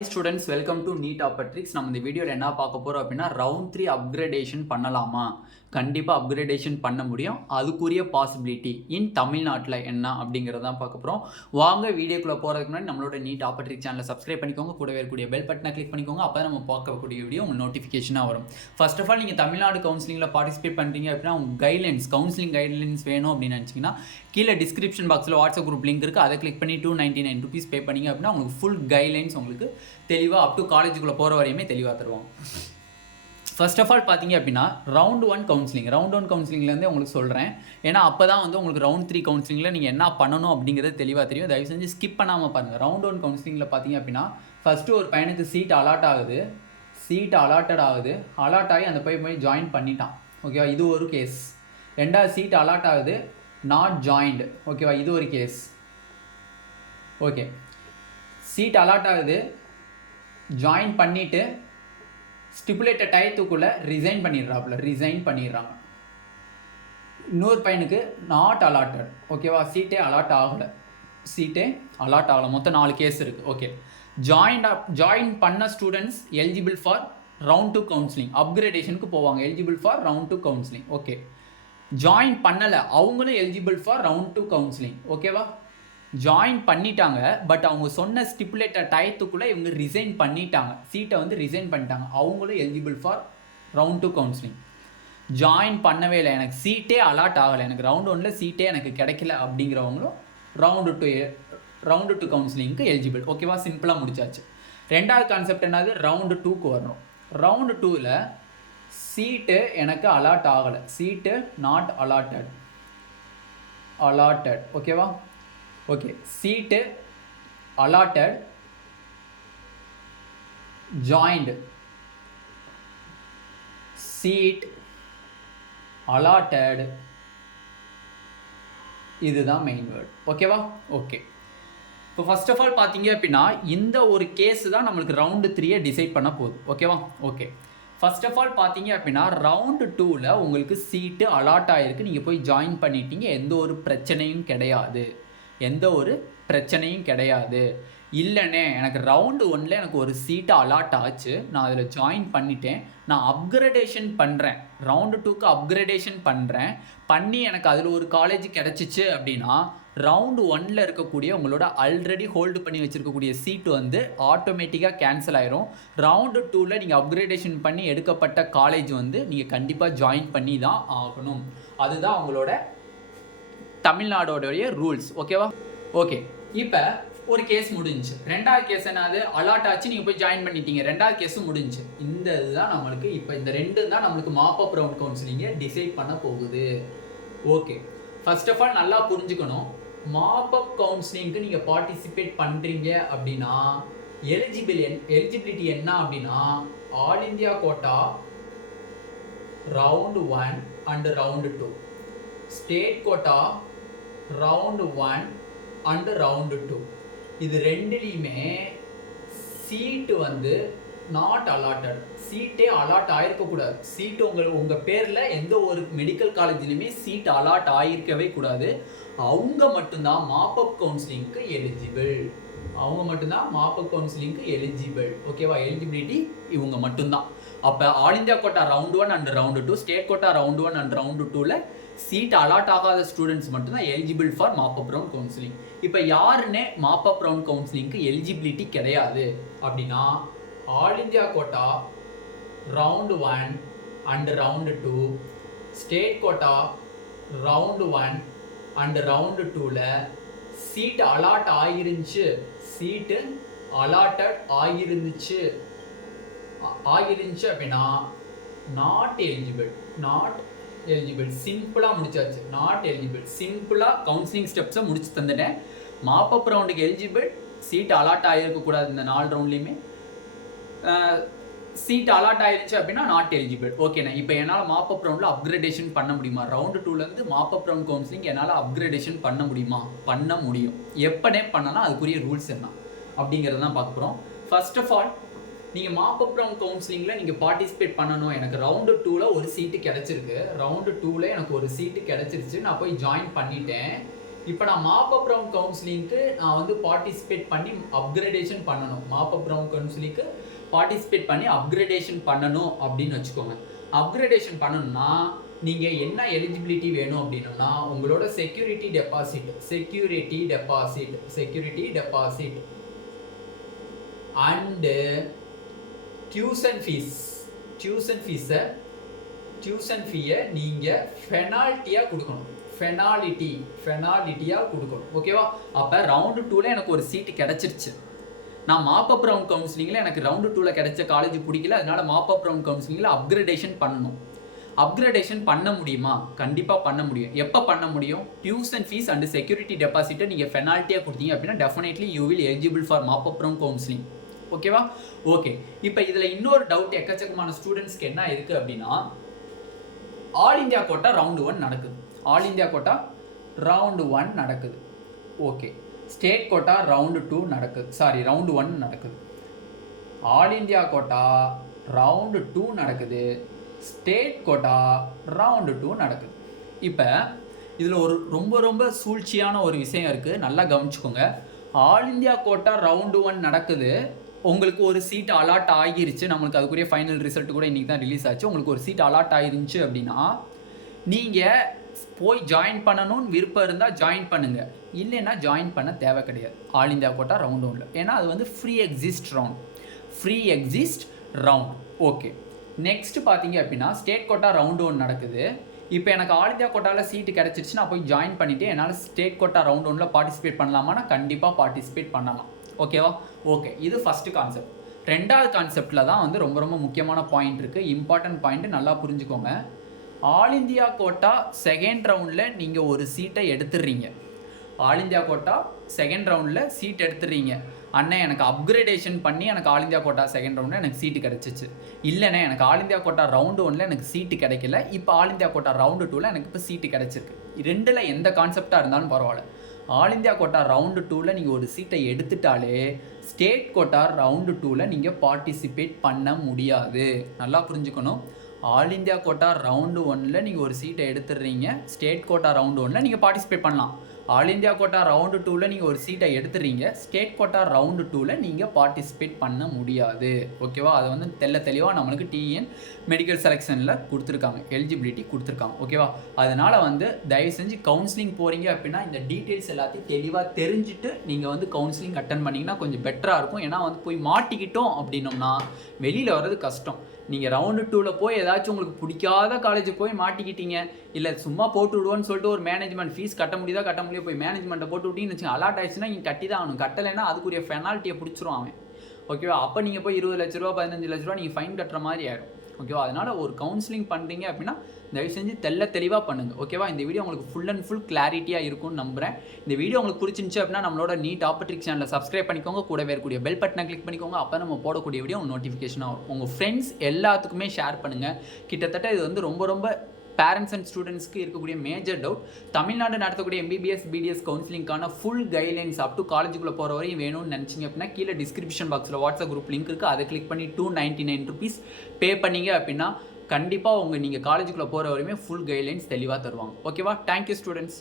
Students, welcome to Neet Optrix. நம்ம இந்த வீடியோல என்ன பார்க்க போறோம் அப்படினா round 3 upgradation பண்ணலாமா? கண்டிப்பா upgradation பண்ண முடியும். அதுக்குரிய possibility in தமிழ்நாட்டுல என்ன அப்படிங்கறத தான் பார்க்க போறோம். வாங்க வீடியோக்குள்ள போறதுக்கு முன்னாடி நம்மளோட Neet Optrix சேனலை சப்ஸ்கிரைப் பண்ணிக்கோங்க. கூடவே இருக்கக்கூடிய பெல் பட்டனை கிளிக் பண்ணிக்கோங்க. அப்பதான் நம்ம பார்க்கக்கூடிய வீடியோ உங்களுக்கு நோட்டிஃபிகேஷனா வரும். ஃபர்ஸ்ட் ஆஃப் ஆல் நீங்க தமிழ்நாடு கவுன்சிலிங்ல பார்ட்டிசிபேட் பண்றீங்க அப்படினா உங்க கைட்லைன்ஸ் கவுன்சிலிங் கைட்லைன்ஸ் வேணும் அப்படின்னு நினைச்சீங்கன்னா கீழே டிஸ்கிரிப்ஷன் பாக்ஸ்ல வாட்ஸ்அப் குரூப் லிங்க் இருக்கு. அதை கிளிக் பண்ணி 299 ரூபீஸ் பே பண்ணீங்க அப்படினா உங்களுக்கு ஃபுல் கைட்லைன்ஸ் உங்களுக்கு தெளிவாக அப் டு காலேஜுக்குள்ளே போகிற வரையுமே தெளிவாக தருவோம். ஃபர்ஸ்ட் ஆஃப் ஆல் பார்த்தீங்க அப்படின்னா ரவுண்ட் 1 கவுன்சிலிங்லேருந்து உங்களுக்கு சொல்கிறேன். ஏன்னா அப்போ தான் வந்து உங்களுக்கு ரவுண்ட் 3 கவுன்சிலிங்கில் நீங்கள் என்ன பண்ணணும் அப்படிங்கிறது தெளிவாக தெரியும். தயவு செஞ்சு ஸ்கிப் பண்ணாமல் பாருங்கள். ரவுண்ட் 1 கவுன்சிலிங்கில் பார்த்தீங்க அப்படின்னா ஃபஸ்ட்டு ஒரு பையனுக்கு சீட் அலாட் ஆகுது, சீட் அலாட்டட் ஆகுது, அலாட் ஆகி அந்த போய் ஜாயின் பண்ணிட்டான். ஓகேவா, இது ஒரு கேஸ். ரெண்டாவது சீட் அலாட் ஆகுது, நாட் ஜாயின்டு. ஓகேவா, இது ஒரு கேஸ். ஓகே, சீட் அலாட் ஆகுது, ஜாயின் பண்ணிவிட்டு ஸ்டிப்புலேட்டட் டயத்துக்குள்ளே ரிசைன் பண்ணிடுறாங்க. இன்னொரு பையனுக்கு நாட் அலாட்டட். ஓகேவா, சீட்டே அலாட் ஆகலை. மொத்தம் 4 கேஸ் இருக்குது. ஓகே, ஜாயின் பண்ண students eligible for round 2 counselling, அப்கிரேடேஷனுக்கு போவாங்க. Eligible for round 2 counselling. Okay, join பண்ணலை அவங்களும் எலிஜிபிள் ஃபார் ரவுண்ட் 2 கவுன்சிலிங். ஓகேவா, ஜாயின் பண்ணிட்டாங்க, பட் அவங்க சொன்ன ஸ்டிப்புலேட்டட் டயத்துக்குள்ளே இவங்க ரிசைன் பண்ணிட்டாங்க, சீட்டை வந்து ரிசைன் பண்ணிட்டாங்க, அவங்களும் eligible for round 2 counselling. Join பண்ணவே இல்லை, எனக்கு சீட்டே அலாட் ஆகலை, எனக்கு ரவுண்ட் 1 சீட்டே எனக்கு கிடைக்கல அப்படிங்கிறவங்களும் ரவுண்டு 2 கவுன்சிலிங்க்கு எலிஜிபிள். ஓகேவா, சிம்பிளாக முடிச்சாச்சு. ரெண்டாவது கான்செப்ட் என்னது, ரவுண்டு 2க்கு வரணும். ரவுண்டு 2ல் சீட்டு எனக்கு அலாட் ஆகலை, சீட்டு நாட் அலாட்டட். ஓகேவா, ஓகே, சீட்டு அலாட்டட், ஜாயின்டு, சீட் அலாட்டட், இதுதான் மெயின் வேர்ட். ஓகேவா, ஓகே. இப்போ ஃபர்ஸ்ட் ஆஃப் ஆல் பார்த்தீங்க அப்படின்னா இந்த ஒரு கேஸ் தான் நம்மளுக்கு ரவுண்டு 3 டிசைட் பண்ண போகுது. ஓகேவா, ஓகே. ஃபர்ஸ்ட் ஆஃப் ஆல் பார்த்தீங்க அப்படின்னா ரவுண்டு 2ல் உங்களுக்கு சீட்டு அலாட் ஆகிருக்கு, நீங்கள் போய் ஜாயின் பண்ணிட்டீங்க, எந்த ஒரு பிரச்சனையும் கிடையாது. இல்லைண்ணே, எனக்கு ரவுண்டு 1ல் எனக்கு ஒரு சீட்டு அலாட் ஆச்சு, நான் அதில் ஜாயின் பண்ணிட்டேன், நான் அப்கிரேடேஷன் பண்ணுறேன், ரவுண்டு 2க்கு அப்கிரேடேஷன் பண்ணி எனக்கு அதில் ஒரு காலேஜ் கிடச்சிச்சு அப்படின்னா ரவுண்டு 1ல் இருக்கக்கூடிய உங்களோட ஆல்ரெடி ஹோல்டு பண்ணி வச்சுருக்கக்கூடிய சீட்டு வந்து ஆட்டோமேட்டிக்காக கேன்சல் ஆயிரும். ரவுண்டு 2ல் நீங்கள் அப்கிரேடேஷன் பண்ணி எடுக்கப்பட்ட காலேஜ் வந்து நீங்கள் கண்டிப்பாக ஜாயின் பண்ணி தான் ஆகணும். அதுதான் உங்களோட தமிழ்நாடோடைய ரூல்ஸ். ஓகேவா, ஓகே. இப்போ ஒரு கேஸ் முடிஞ்சு. ரெண்டாவது கேஸ் என்னது, அலாட் ஆச்சு, நீங்கள் போய் ஜாயின் பண்ணிட்டீங்க, ரெண்டாவது கேஸும் முடிஞ்சு. இந்த இதுதான் நம்மளுக்கு இப்போ இந்த ரெண்டு தான் நம்மளுக்கு மாப் அப் ரவுண்ட் கவுன்சிலிங்கை டிசைட் பண்ண போகுது. ஓகே, ஃபர்ஸ்ட் ஆஃப் ஆல் நல்லா புரிஞ்சுக்கணும், மாப் அப் கவுன்சிலிங்க்கு நீங்கள் பார்ட்டிசிபேட் பண்ணுறீங்க அப்படின்னா எலிஜிபிலிட்டி என்ன அப்படின்னா all India quota round 1 and round 2, state quota round 1 and round 2. இது ரெண்டுலேயுமே சீட்டு வந்து நாட் அலாட்டட், சீட்டே அலாட் ஆகிருக்கக்கூடாது. சீட்டு உங்கள் பேரில் எந்த ஒரு மெடிக்கல் காலேஜ்லையுமே சீட் அலாட் ஆகிருக்கவே கூடாது. அவங்க மட்டும்தான் மாப் அப் கவுன்சிலிங்க்கு எலிஜிபிள். ஓகேவா, எலிஜிபிலிட்டி இவங்க மட்டும்தான். அப்போ all India quota round 1 and round 2, state quota round 1 and round 2ல் சீட் அலாட் ஆகாத ஸ்டூடெண்ட்ஸ் மட்டும்தான் eligible for mop up round counselling. இப்போ யாருன்னே மாப் அப் ரவுண்ட் கவுன்சிலிங்க்கு எலிஜிபிலிட்டி கிடையாது அப்படின்னா all India quota round 1 and round 2, state quota round 1 and round 2ல் seat allot ஆகிருந்துச்சு, சீட்டு அலாட்டட் ஆகிருந்துச்சு அப்படின்னா நாட் எலிஜிபிள். சிம்பிளாக முடிச்சாச்சு, நாட் எலிஜிபிள். சிம்பிளாக கவுன்சிலிங் ஸ்டெப்ஸை முடிச்சு தந்துட்டேன். மாப் அப் ரவுண்டுக்கு எலிஜிபிள், சீட் அலாட் ஆகிருக்கக்கூடாது. இந்த 4 ரவுண்ட்லேயுமே சீட் அலாட் ஆகிருச்சு அப்படின்னா நாட் எலிஜிபிள். ஓகேண்ணா, இப்போ என்னால் மாப் அப் ரவுண்டில் அப்கிரேடேஷன் பண்ண முடியுமா? ரவுண்டு 2லேருந்து மாப் அப் ரவுண்ட் கவுன்சிலிங் என்னால் அப்கிரேடேஷன் பண்ண முடியுமா? பண்ண முடியும். எப்போனே பண்ணலாம், அதுக்குரிய ரூல்ஸ் என்ன அப்படிங்கிறது தான் பார்க்க போகிறோம். ஃபர்ஸ்ட் ஆஃப் ஆல் நீங்கள் மாப் அப் ரவுண்ட் கவுன்சிலிங்கில் நீங்கள் பார்ட்டிசிபேட் பண்ணணும். எனக்கு ரவுண்டு 2ல் ஒரு சீட்டு கிடச்சிருக்கு, ரவுண்டு 2ல் எனக்கு ஒரு சீட்டு கிடச்சிருச்சு, நான் போய் ஜாயின் பண்ணிட்டேன். இப்போ நான் மாப்பப் ரவுண்ட் கவுன்சிலிங்க்கு நான் வந்து பார்ட்டிசிபேட் பண்ணி அப்கிரேடேஷன் பண்ணணும். மாப்பப் ரவுண்ட் கவுன்சிலிங்க்கு பார்ட்டிசிபேட் பண்ணி அப்கிரேடேஷன் பண்ணணும் அப்படின்னு வச்சுக்கோங்க. அப்கிரேடேஷன் பண்ணணும்னா நீங்கள் என்ன எலிஜிபிலிட்டி வேணும் அப்படின்னா உங்களோட செக்யூரிட்டி டெபாசிட் அண்டு டியூஷன் ஃபீஸை நீங்கள் பெனால்ட்டியாக கொடுக்கணும். பெனாலிட்டியாக கொடுக்கணும். ஓகேவா? அப்போ ரவுண்டு 2ல் எனக்கு ஒரு சீட்டு கிடச்சிருச்சு. நான் மாப்பப் ரவுண்ட் கவுன்சிலிங்கில் எனக்கு ரவுண்டு 2ல் கிடைச்ச காலேஜ் பிடிக்கல, அதனால மாப்பப் ரவுண்ட் கவுன்சிலிங்கில் அப்கிரேடேஷன் பண்ணணும். அப்கிரேடேஷன் பண்ண முடியுமா? கண்டிப்பாக பண்ண முடியும். எப்போ பண்ண முடியும்? டியூஷன் ஃபீஸ் அண்ட் செக்யூரிட்டி டெபாசிட்டை நீங்கள் பெனால்ட்டியாக கொடுத்தீங்க அப்படின்னா definitely you will eligible for mop-up round counselling. ஓகேவா? ஓகே. இப்போ இதில் இன்னொரு டவுட் எக்கச்சக்கமான ஸ்டூடெண்ட்ஸ்க்கு என்ன இருக்குது அப்படின்னா, ஆல் இந்தியா கோட்டா ரவுண்டு 1 நடக்குது. ஆல் இந்தியா கோட்டா ரவுண்டு 1 நடக்குது. ஓகே. ஸ்டேட் கோட்டா ரவுண்டு 2 நடக்குது. ரவுண்டு 1 நடக்குது. ஆல் இந்தியா கோட்டா ரவுண்டு 2 நடக்குது. ஸ்டேட் கோட்டா ரவுண்டு 2 நடக்குது. இப்போ இதில் ஒரு ரொம்ப சூழ்ச்சியான ஒரு விஷயம் இருக்குது, நல்லா கவனிச்சுக்கோங்க. ஆல் இந்தியா கோட்டா ரவுண்டு 1 நடக்குது. உங்களுக்கு ஒரு சீட் அலாட் ஆகிருச்சு. நம்மளுக்கு அதுக்குரிய ஃபைனல் ரிசல்ட் கூட இன்றைக்கி தான் ரிலீஸ் ஆச்சு. உங்களுக்கு ஒரு சீட் அலாட் ஆகிருந்துச்சு அப்படின்னா நீங்கள் போய் ஜாயின் பண்ணணும்னு விருப்பம் இருந்தால் ஜாயின் பண்ணுங்கள், இல்லைன்னா ஜாயின் பண்ண தேவை கிடையாது ஆல் இந்தியா கோட்டா ரவுண்ட் 1. ஏன்னா அது வந்து free exist round. Okay. Next பார்த்தீங்க அப்படின்னா ஸ்டேட் கோட்டா ரவுண்டு 1 நடக்குது. இப்போ எனக்கு ஆல் இந்தியா கோட்டாவில் சீட்டு கிடச்சிருச்சு, நான் போய் ஜாயின் பண்ணிவிட்டு என்னால் ஸ்டேட் கோட்டா ரவுண்ட் 1ல் பார்ட்டிசிபேட் பண்ணலாமான்னா கண்டிப்பாக பார்ட்டிசிபேட் பண்ணலாம். ஓகேவா? ஓகே. இது ஃபஸ்ட்டு கான்செப்ட். ரெண்டாவது கான்செப்டில் தான் வந்து ரொம்ப முக்கியமான பாயிண்ட் இருக்குது, இம்பார்ட்டன்ட் பாயிண்ட்டு, நல்லா புரிஞ்சுக்கோங்க. ஆல் இந்தியா கோட்டா செகண்ட் ரவுண்டில் நீங்கள் ஒரு சீட்டை எடுத்துடுறீங்க. ஆல் இந்தியா கோட்டா செகண்ட் ரவுண்டில் சீட் எடுத்துடுறீங்க. அண்ணன் எனக்கு அப்கிரேடேஷன் பண்ணி எனக்கு ஆல் இந்தியா கோட்டா செகண்ட் ரவுண்டில் எனக்கு சீட்டு கிடச்சிச்சு. இல்லைண்ணே எனக்கு ஆல் இந்தியா கோட்டா ரவுண்டு 1ல் எனக்கு சீட்டு கிடைக்கல, இப்போ ஆல் இந்தியா கோட்டா ரவுண்டு 2ல் எனக்கு இப்போ சீட்டு கிடச்சிருக்கு. ரெண்டில் எந்த கான்செப்டாக இருந்தாலும் பரவாயில்ல. ஆல் இந்தியா கோட்டா ரவுண்டு 2ல் நீங்கள் ஒரு சீட்டை எடுத்துட்டாலே ஸ்டேட் கோட்டா ரவுண்டு 2ல் நீங்கள் பார்ட்டிசிபேட் பண்ண முடியாது. நல்லா புரிஞ்சுக்கணும். ஆல் இந்தியா கோட்டா ரவுண்டு 1ல் நீங்கள் ஒரு சீட்டை எடுத்துடுறீங்க, ஸ்டேட் கோட்டா ரவுண்டு 1ல் நீங்கள் பார்ட்டிசிபேட் பண்ணலாம். ஆல் இந்தியா கோட்டா ரவுண்டு 2ல் நீங்கள் ஒரு சீட்டை எடுத்துடுறீங்க, ஸ்டேட் கோட்டா ரவுண்டு 2ல் நீங்கள் பார்ட்டிசிபேட் பண்ண முடியாது. ஓகேவா? அது வந்து தெளிவாக நம்மளுக்கு டிஎன் மெடிக்கல் செலெக்ஷனில் கொடுத்துருக்காங்க, எலிஜிபிலிட்டி கொடுத்துருக்காங்க. ஓகேவா? அதனால் வந்து தயவு செஞ்சு கவுன்சிலிங் போகிறீங்க அப்படின்னா இந்த டீட்டெயில்ஸ் எல்லாத்தையும் தெளிவாக தெரிஞ்சுட்டு நீங்கள் வந்து கவுன்சிலிங் அட்டன் பண்ணிங்கன்னா கொஞ்சம் பெட்டராக இருக்கும். ஏன்னா வந்து போய் மாட்டிக்கிட்டோம் அப்படின்னோம்னா வெளியில் வர்றது கஷ்டம். நீங்கள் ரவுண்டு 2ல் போய் ஏதாச்சும் உங்களுக்கு பிடிக்காத காலேஜ் போய் மாட்டிக்கிட்டீங்க, இல்லை சும்மா போட்டு விடுவோன்னு சொல்லிட்டு ஒரு மேனேஜ்மெண்ட் ஃபீஸ் கட்ட முடியாது போய் மேனேஜ்மெண்ட்டை போட்டு விட்டிங்கன்னு வச்சுங்க, அலாட் ஆயிடுச்சுன்னா நீங்கள் கட்டி தான் ஆகணும். கட்டலைன்னா அதுக்குரிய பெனால்ட்டியை பிடிச்சிரும் அவன். ஓகேவா? அப்போ நீங்கள் போய் 20 லட்ச ரூபா 15 லட்ச ரூபா நீங்கள் ஃபைன் கட்டுற மாதிரி ஆகிடும். ஓகேவா? அதனால் ஒரு கவுன்சிலிங் பண்ணுறீங்க அப்படின்னா தயவு செஞ்சு தெளிவாக பண்ணுங்கள். ஓகேவா? இந்த வீடியோ உங்களுக்கு ஃபுல் அண்ட் ஃபுல் கிளாரிட்டியாக இருக்கும்னு நம்புகிறேன். இந்த வீடியோ உங்களுக்கு பிடிச்சிருந்துச்சு அப்படின்னா நம்மளோட நீட் ஆப்பர்ட்ரிக் சேனலை சப்ஸ்கிரைப் பண்ணிக்கோங்க, கூடவே இருக்கக்கூடிய பெல் பட்டனை கிளிக் பண்ணிக்கோங்க. அப்போ நம்ம போடக்கூடிய வீடியோ நோட்டிஃபிகேஷனாக வரும். உங்கள் ஃப்ரெண்ட்ஸ் எல்லாத்துக்குமே ஷேர் பண்ணுங்கள். கிட்டத்தட்ட இது வந்து ரொம்ப பேரண்ட்ஸ் அண்ட் ஸ்டூடெண்ட்ஸ்க்கு இருக்கக்கூடிய மேஜர் டவுட். தமிழ்நாடு நடத்தக்கூடிய MBBS BDS கவுன்சிலிங்கான ஃபுல் கைட்லைன்ஸ் அப் டு காலேஜுக்குள்ளே போகிற வரையும் வேணும்னு நினச்சிங்க அப்படின்னா கீழே டிஸ்கிரிப்ஷன் பாக்ஸில் வாட்ஸ்அப் குரூப் லிங்க் இருக்குது, அதை கிளிக் பண்ணி 299 rupees பே பண்ணிங்க அப்படின்னா கண்டிப்பாக நீங்கள் காலேஜுக்குள்ளே போகிற வரையுமே ஃபுல் கைட்லைன்ஸ் தெளிவாக தருவாங்க. ஓகேவா? Thank you students.